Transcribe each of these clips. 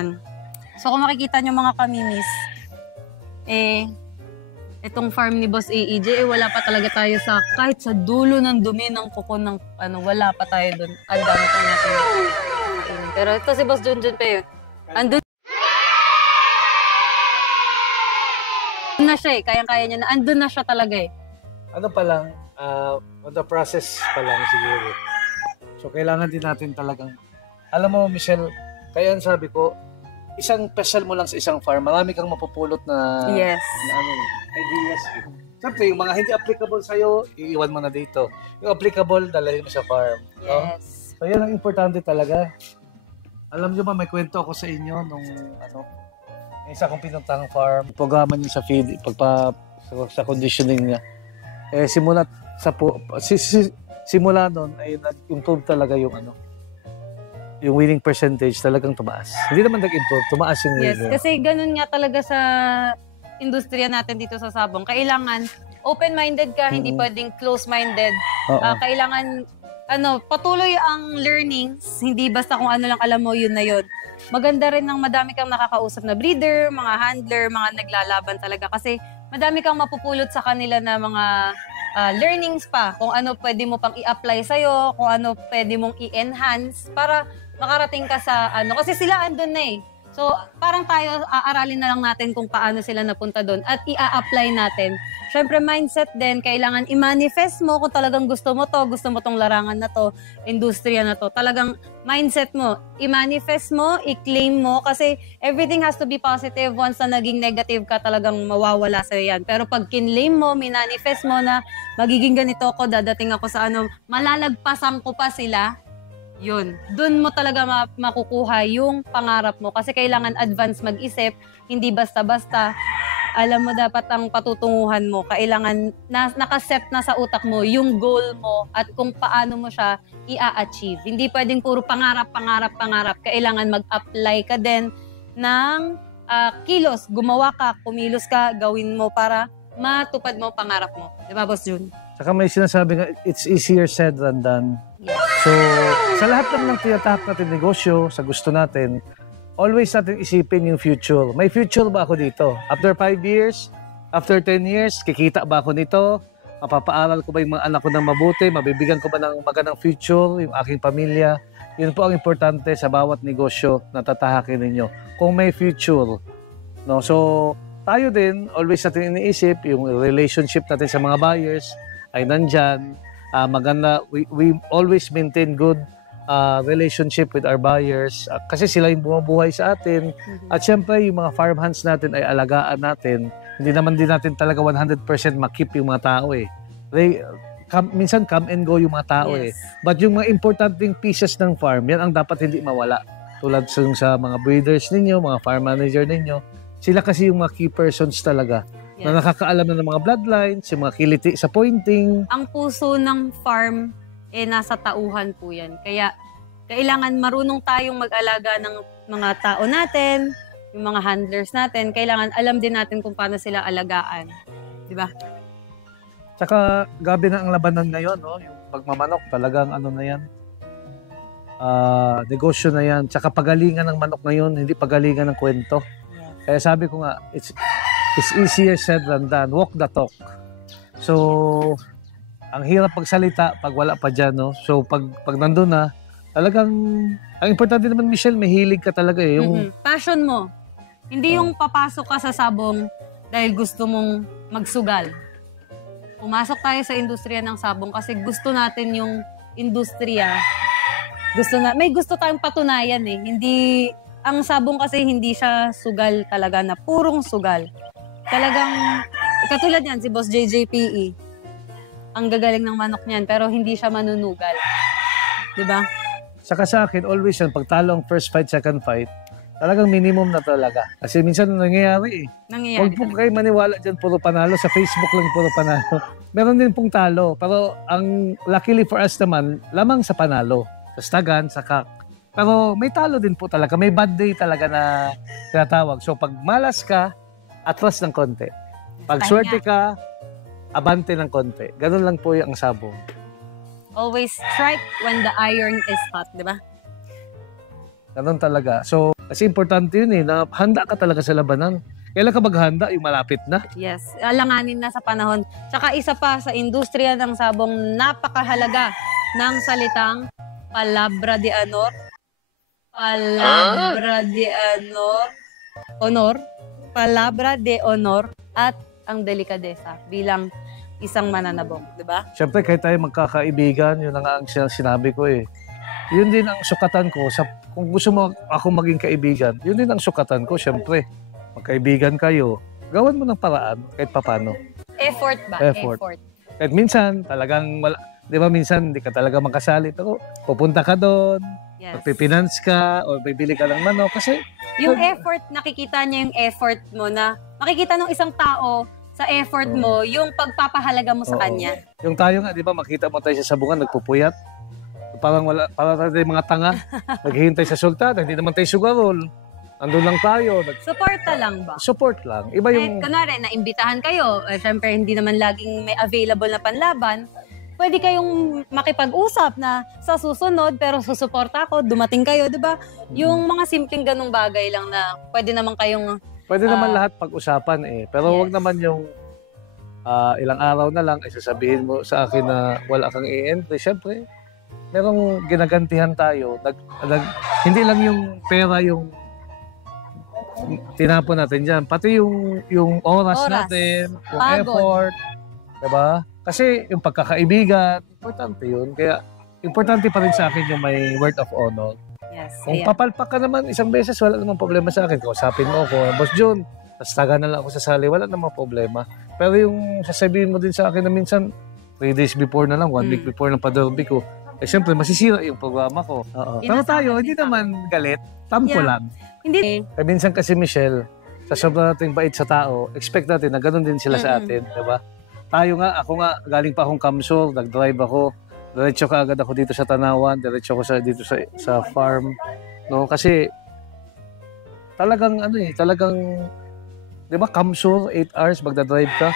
Ayan. So kung makikita nyo mga kamimis, itong farm ni Boss AEJ, wala pa talaga tayo sa, kahit sa dulo ng dumi ng kuko ng, wala pa tayo dun. Ang dami pa natin. Pero ito si Boss Junjun pa yun. Andun na siya kayang-kaya niya na, andun na siya talaga Ano pa lang, on the process pa lang siguro. So, kailangan din natin talagang, alam mo, Michelle, kaya ang sabi ko, isang special mo lang sa isang farm, marami kang mapupulot na, yes. Ideas. Siyempre, yung mga hindi applicable sa'yo, iiwan mo na dito. Yung applicable, dalahin mo sa farm. Yes. No? So, yan ang importante talaga. Alam nyo ba, may kwento ako sa inyo nung, isa kong pinuntang farm, programa niya sa feed, sa conditioning niya. Simula noon ay nag-improve talaga yung yung winning percentage talagang tumaas. Hindi naman nag-improve, tumaas yung winning. Yes, kasi ganun nga talaga sa industriya natin dito sa sabong. Kailangan open-minded ka, hindi pwedeng close-minded. Kailangan patuloy ang learnings, hindi basta kung ano lang alam mo, yun na yun. Maganda rin ng madami kang nakakausap na breeder, mga handler, mga naglalaban talaga kasi madami kang mapupulot sa kanila na mga learnings pa, kung ano pwede mo pang i-apply sa'yo, kung ano pwede mong i-enhance para makarating ka sa kasi sila andun na So, parang tayo, aaralin na lang natin kung paano sila napunta doon at i-a-apply natin. Siyempre, mindset din, kailangan i-manifest mo kung talagang gusto mo tong larangan na to, industriya na to. Talagang mindset mo, i-manifest mo, i-claim mo, kasi everything has to be positive. Once na naging negative ka, talagang mawawala sa'yo yan. Pero pag kinlaim mo, minanifest mo na magiging ganito ako, dadating ako sa malalagpasan ko pa sila, yun. Doon mo talaga makukuha yung pangarap mo. Kasi kailangan advance mag-isip, hindi basta-basta. Alam mo, dapat ang patutunguhan mo, kailangan nakaset na sa utak mo yung goal mo at kung paano mo siya i-achieve. Hindi pwedeng puro pangarap. Kailangan mag-apply ka din ng kilos. Gumawa ka, kumilos ka, gawin mo para matupad mo pangarap mo. Diba, Boss Jun? Saka may sinasabi nga, it's easier said than done. Yes. So, sa lahat ng tinatahak natin negosyo, sa gusto natin, always natin isipin yung future. May future ba ako dito? After 5 years, after 10 years, kikita ba ako nito? Mapapaaral ko ba yung mga anak ko ng mabuti? Mabibigyan ko ba ng magandang future yung aking pamilya? Yun po ang importante sa bawat negosyo na tatahakin ninyo. Kung may future. No? So, tayo din, always natin iniisip yung relationship natin sa mga buyers ay nandyan. Maganda, we always maintain good relationship with our buyers kasi sila yung bumubuhay sa atin. At syempre, yung mga farmhands natin ay alagaan natin. Hindi naman din natin talaga 100% makip yung mga tao minsan come and go yung mga tao But yung mga importanteng pieces ng farm, yan ang dapat hindi mawala. Tulad sa mga breeders ninyo, mga farm manager ninyo, sila kasi yung mga key persons talaga. Na nakakaalam na ng mga bloodlines, yung mga kiliti sa pointing. Ang puso ng farm, nasa tauhan po yan. Kaya, kailangan marunong tayong mag-alaga ng mga tao natin, yung mga handlers natin. Kailangan alam din natin kung paano sila alagaan. Diba? Tsaka, gabi na ang labanan ngayon, no? Yung pagmamanok, talagang na yan. Negosyo na yan. Tsaka pagalingan ng manok ngayon, hindi pagalingan ng kwento. Kaya sabi ko nga, it's easier said than done. Walk the talk. So, ang hirap pagsalita pag wala pa dyan, no? So, pag nandun na, talagang, ang importante naman, Michelle, may hilig ka talaga yung passion mo. Hindi yung papasok ka sa sabong dahil gusto mong magsugal. Pumasok tayo sa industriya ng sabong kasi gusto natin yung industriya. May gusto tayong patunayan Hindi, ang sabong kasi hindi siya sugal talaga na purong sugal. Talagang, katulad yan, si Boss JJPE. Ang gagaling ng manok niyan, pero hindi siya manunugal. Diba? Saka sa akin, always yan, pag talo ang first fight, second fight, talagang minimum na talaga. Kasi minsan nangyayari Huwag po kayo maniwala dyan, puro panalo. Sa Facebook lang puro panalo. Meron din pong talo. Pero ang luckily for us naman, lamang sa panalo. Sa stagan, sa kak. Pero may talo din po talaga. May bad day talaga na tinatawag. So pag malas ka, atras ng konti. Pag swerte ka, abante ng konti. Ganun lang po yung sabong. Always strike when the iron is hot, di ba? Ganun talaga. So, Kasi importante yun na handa ka talaga sa labanan. Kailan ka maghanda? Yung malapit na. Yes, alanganin na sa panahon. Tsaka isa pa sa industriya ng sabong, napakahalaga ng salitang palabra de honor. Palabra de honor. Palabra de honor at ang delikadesa bilang isang mananabong, di ba? Siyempre, kahit tayo magkakaibigan, yun ang sinabi ko Yun din ang sukatan ko. Kung gusto mo ako maging kaibigan, yun din ang sukatan ko, siyempre. Magkaibigan kayo, gawan mo ng paraan kahit papano. Effort ba? Effort. Kahit minsan, talagang, di ba minsan, hindi ka talaga makasali. Pero pupunta ka doon, magpipinance ka, o bibili ka ng manok. Kasi, yung effort, nakikita niya yung effort mo na, makikita ng isang tao sa effort mo, yung pagpapahalaga mo sa kanya. Yung tayo nga, di ba, makita mo tayo sa sabungan, nagpupuyat. Parang tayo mga tanga. Naghihintay sa sultan, hindi naman tayo sugarol. Andun lang tayo. Suporta lang ba? Support lang. Iba yung... Kunwari, naimbitahan kayo. Siyempre, hindi naman laging may available na panlaban. Pwede kayong makipag-usap na sa susunod, pero susuporta ako, dumating kayo, di ba? Yung mga simpleng ganung bagay lang na pwede naman kayong... Pwede naman lahat pag-usapan Pero wag naman yung ilang araw na lang ay sasabihin mo sa akin na wala kang i-entry. Siyempre, merong ginagantihan tayo. Hindi lang yung pera yung tinapon natin dyan. Pati yung oras natin, yung effort. Diba? Kasi yung pagkakaibigan, importante yun. Kaya importante pa rin sa akin yung may word of honor. Yes, kung papalpak ka naman isang beses, wala namang problema sa akin. Kausapin mo ako, Boss John, tas taga na lang ako sa sali, wala namang problema. Pero yung sasabihin mo din sa akin na minsan, 3 days before na lang, 1 week before ng pa-derby ko, siyempre, masisira yung programa ko. Pero tayo, hindi naman galit. Tampo lang. Hindi. Minsan kasi, Michelle, sa sobrang nating bait sa tao, expect natin na ganun din sila sa atin. Diba? Tayo nga, ako nga, galing pa akong Kamsur, nag-drive ako. Diretso ka agad ako dito sa Tanawan, diretso ako dito sa farm. No? Kasi, talagang, di ba, Kamsur, 8 hours, magdadrive ka.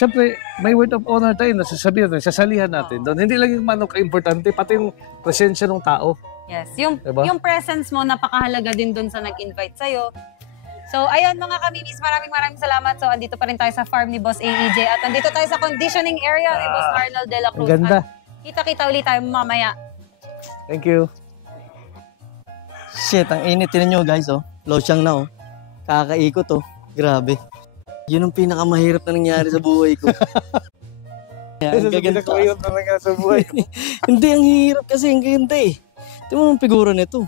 Siyempre, may word of honor tayo na sasabihin natin, sasalihan natin doon. Hindi lang yung manok importante, pati yung presensya ng tao. Yes, yung presence mo, napakahalaga din doon sa nag-invite sa'yo. So, ayun mga kamimis, maraming salamat. So, andito pa rin tayo sa farm ni Boss AEJ at andito tayo sa conditioning area ni Boss Arnold de la Cruz. Ang ganda. Kita-kita ulit tayo mamaya. Thank you. Shit, ang init. Tinan nyo guys, losyang na, Kakaikot, Grabe. Yun ang pinakamahirap na nangyari sa buhay ko. Ang gaganto. Ang nangyari sa buhay ko. Hindi, ang hirap kasi. Ang ganda Tingnan mo ang figura nito.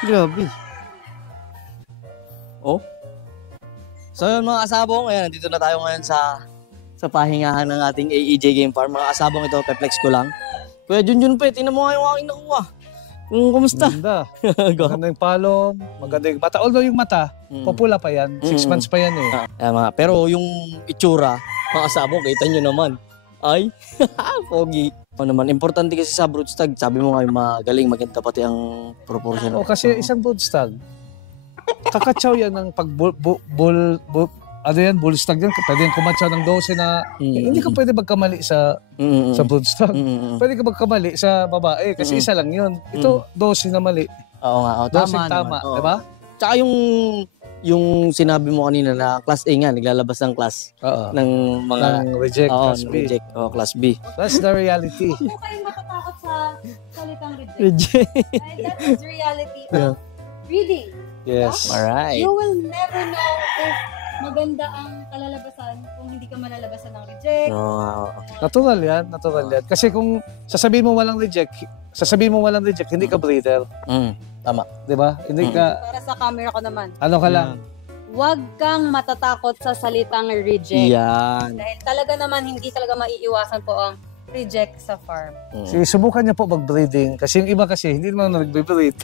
Grabe. So yun mga kasabong, ayan, nandito na tayo ngayon sa pahingahan ng ating AEJ Game Farm. Mga kasabong ito, pe-flex ko lang. Kuya Junjun pa, tingnan mo nga yung aking nakuha. Kumusta? Maganda. Maganda yung palong, maganda yung mata. Although yung mata, popula pa yan. 6 months pa yan Pero yung itsura, mga kasabong, kita nyo naman. Ay, pogi. Naman, importante kasi sa broodstag, sabi mo nga yung magaling, maganda pati ang proportion. Kasi isang broodstag, kakatsaw yan ng bullstag yan. Pwede yung kumatsaw ng 12 na, hindi ka pwede magkamali sa broodstag. Pwede ka magkamali sa babae kasi isa lang yun. Ito, 12 na mali. Oo nga, tama. Diba? Tsaka yung sinabi mo kanina na class A nga, naglalabas ng class ng mga... Ng reject, class B. Reject, class B. That's the reality. Kung kayong matatakot sa salitang reject. Reject. That is reality of reading. Yes. Alright. You will never know if maganda ang kalalabasan kung hindi ka malalabasan ng reject. Natural yan. Kasi kung sasabihin mo walang reject, hindi ka breeder. Tama. Diba? Hindi ka... Para sa camera ko naman. Ano ka lang? Huwag kang matatakot sa salitang reject. Yan. Dahil talaga naman, hindi talaga maiiwasan po ang reject sa farm. Sige, subukan niya po mag-breeding. Kasi yung iba kasi, hindi naman nag-breed.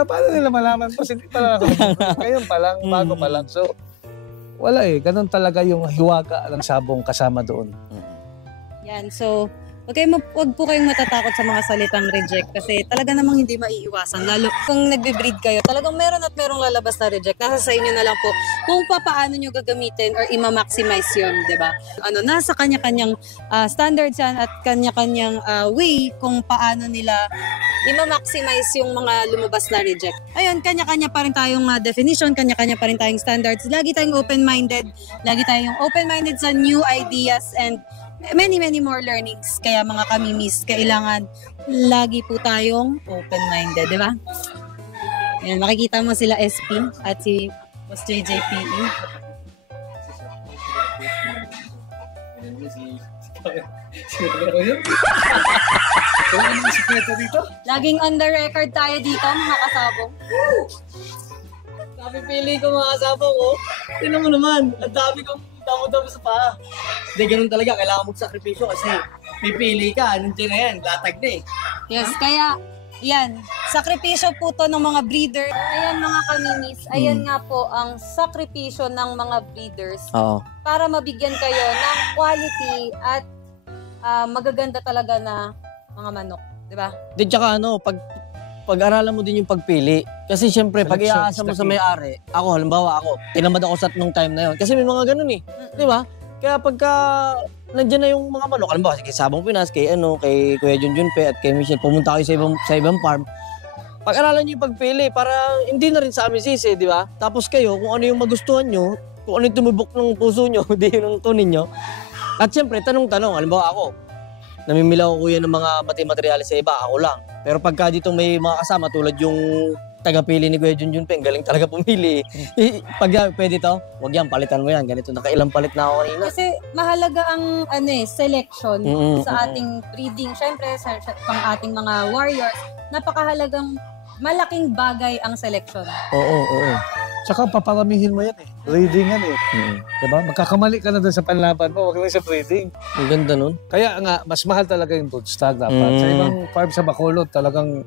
Paano nila malaman? Kasi hindi pala ako nag-breed. Ngayon pa lang, bago pa lang. So, wala ganun talaga yung hiwaga ng sabong kasama doon. Yan, so... Wag po kayong matatakot sa mga salitang reject kasi talaga namang hindi maiiwasan. Lalo kung nagbe-breed kayo, talagang meron at merong lalabas na reject. Nasa sa inyo na lang po kung paano nyo gagamitin or ima-maximize yun, di ba? Nasa kanya-kanyang standards yan at kanya-kanyang way kung paano nila i-maximize yung mga lumabas na reject. Ayun, kanya-kanya pa rin tayong definition, kanya-kanya pa rin tayong standards. Lagi tayong open-minded, lagi tayong open-minded sa new ideas and many more learnings. Kaya mga kamimis, kailangan lagi po tayong open-minded, di ba? Ayan, makikita mo sila SP at si Boss JJPE. Laging on the record tayo dito, mga kasabong. Napipili ko mga kasabong ko. Tignan mo naman, ang dami kong damo-damo sa paa. Hindi, ganun talaga. Kailangan magsakripisyo kasi pipili ka. Nandiyan na yan, latag na eh. Yes, kaya yan, sakripisyo po to ng mga breeder. Ayan mga kamimis, ayan nga po ang sakripisyo ng mga breeders para mabigyan kayo ng quality at magaganda talaga na mga manok, di ba? Di tsaka pag-aralan mo din yung pagpili. Kasi syempre, pag iaasa mo sa may-ari, halimbawa ako, tinamad ako sa nung time na yun. Kasi may mga ganun eh, di ba? Kaya pagka nandiyan na yung mga manok, halimbawa, kay Sabong Pinas, kay Kuya Junjun Pe at kay Michelle, pumunta kayo sa ibang farm. Pag-aralan nyo yung pagpili para hindi na rin sa amin sisi, di ba? Tapos kayo, kung ano yung magustuhan nyo, kung ano yung tumubok ng puso nyo, hindi yun ang tunin nyo. At syempre, tanong-tanong, halimbawa ako, namimilaw ko kuya ng mga materialis sa iba, ako lang. Pero pagka dito may mga kasama tulad yung tagapili ni Kuya Junjun Peng, galing talaga pumili. Pag pwede to, wag yan, palitan mo yan. Ganito, nakailang palit na ako kanina. Kasi mahalaga ang selection sa ating breeding. Siyempre, sa pang ating mga warriors, napakahalagang malaking bagay ang selection. Oo. Tsaka paparamihin mo yan eh. Breeding yan eh. Diba? Magkakamali ka na doon sa panlaban mo, wag lang sa breeding. Ang ganda nun. Kaya nga, mas mahal talaga yung broodstag dapat. Sa ibang farm sa Bacolod, talagang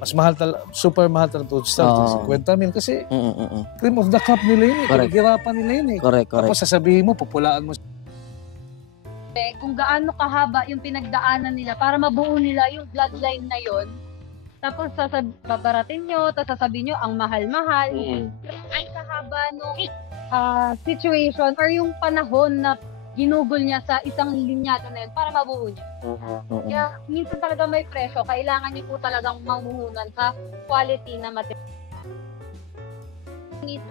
mas mahal super mahal talaga broodstag. 50 mil kasi cream of the crop nila yun eh. Pinaghirapan nila yun eh. Correct. Tapos sasabihin mo, pupulaan mo. Kung gaano kahaba yung pinagdaanan nila para mabuo nila yung bloodline na yon. Tapos babaratin nyo, tapos sasabihin nyo, ang mahal-mahal. Ang kahaba nung situation or yung panahon na ginugol niya sa isang linyado na yun para mabuo niya. Kaya minsan talaga may presyo, kailangan niyo po talagang mamuhunan sa quality na material.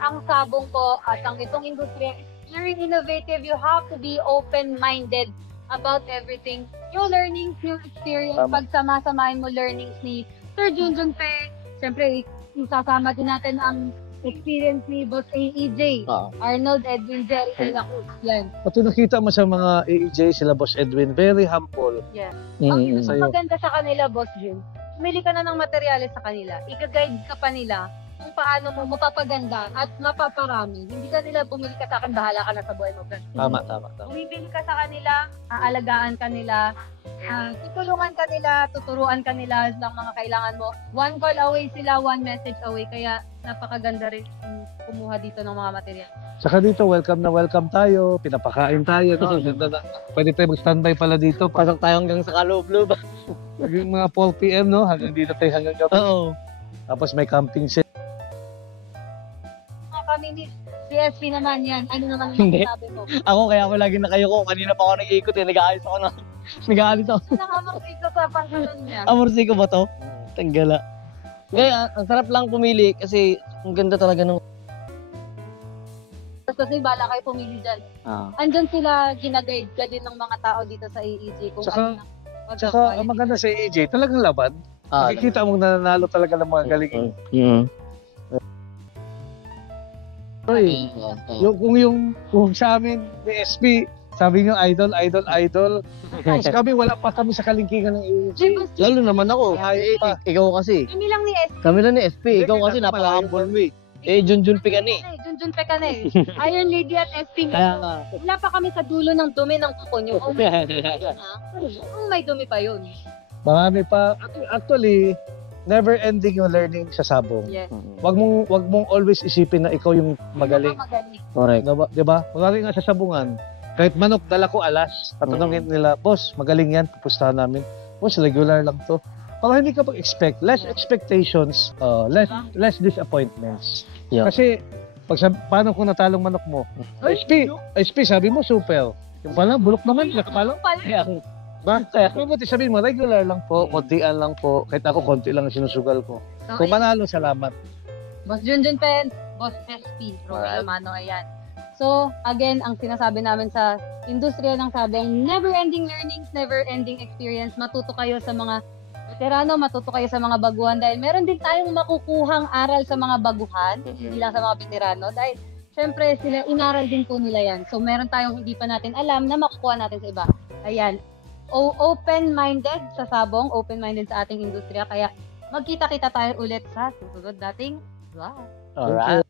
Ang sabong ko at ang itong industriya is very innovative. You have to be open-minded about everything. Yung learnings, yung experience, pagsama-samahin mo learnings ni Sir Junjun Pe, siyempre, isasama din natin ang experience ni Boss AEJ, Arnold Edwin Jerry de la Cruz. Yan. Pati nakita mo sa mga AEJ, sila Boss Edwin, very humble. Yeah. Ang maganda sa kanila, Boss Jim, pumili ka na ng materyales sa kanila, i-guide ka pa nila kung paano mo mapapaganda at mapaparami. Hindi ka nila bumili ka sa akin, bahala ka na sa buhay mo. Tama. Bumibili ka sa kanila, aalagaan ka nila, tutulungan ka nila, tuturuan ka nila ng mga kailangan mo. One call away sila, one message away. Kaya napakaganda rin kumuha dito ng mga material. Saka dito, welcome na welcome tayo. Pinapakain tayo. No? Pwede tayo mag-standby pala dito. Pasok tayo hanggang sa kaloob-loob. Yung mga 4 PM, no? Hanggang dito tayo hanggang gabi. Oo. Tapos may camping set. Kami ni CSP naman yan. Ano naman ang sabi mo? Ako kaya ako lagi nakayoko. Kanina pa ako nag-iikot eh. Nag-aalis ako na. Nag-aalis ako. Nakamakita sa pangalan niya. Amorsiko ba to? Tanggala. Kaya ang sarap lang pumili kasi ang ganda talaga ng... Kasi bala kayo pumili dyan. Andyan sila, ginaguide ka din ng mga tao dito sa AEJ. Kung Tsaka ang maganda sa AEJ, talagang laban. Nakikita mong nananalo talaga ng mga galing. Kung sa amin, ni SP, sabi nyo, idol. Kami, wala pa kami sa kalingkingan ng AEJ. Lalo naman ako. Ikaw kasi. Kami lang ni SP. Kami lang ni SP. Ikaw kasi napaka-humble mo eh. Junjun Pe ka ni. Junjun Pe ka na eh. Iron Lady at SP. Kaya nga. Wala pa kami sa dulo ng dumi ng kuko nyo. May dumi pa yun. Marami pa. Actually, never ending yung learning sa sabong. Yes. Wag mong always isipin na ikaw yung magaling. Correct. Diba? Magaling nga sa sabungan. Kahit manok, dala ko alas. Tatanungin nila, boss, magaling yan. Pupustahan namin. Boss, regular lang to. Para hindi ka pag-expect. Less expectations, less disappointments. Yeah. Kasi, paano kung natalong manok mo? SP, sabi mo, super. Yung pala, bulok naman. Nakapalo. Kaya mabuti sabihin mo, regular lang po, kontian lang po. Kahit ako, konti lang ang sinusugal ko. So, Kung manalo, salamat. Boss Junjun Pen, Boss SP, Romeo Mano, ayan. So, again, ang sinasabi namin sa industriya ng sabong, never-ending learnings, never-ending experience. Matuto kayo sa mga veterano, matuto kayo sa mga baguhan dahil meron din tayong makukuhang aral sa mga baguhan, hindi lang sa mga veterano dahil syempre sila, inaral din po nila yan. So, meron tayong hindi pa natin alam na makukuha natin sa iba. Ayan. Open-minded sa sabong, open-minded sa ating industriya. Kaya magkita-kita tayo ulit sa susunod dating vlog. Alright.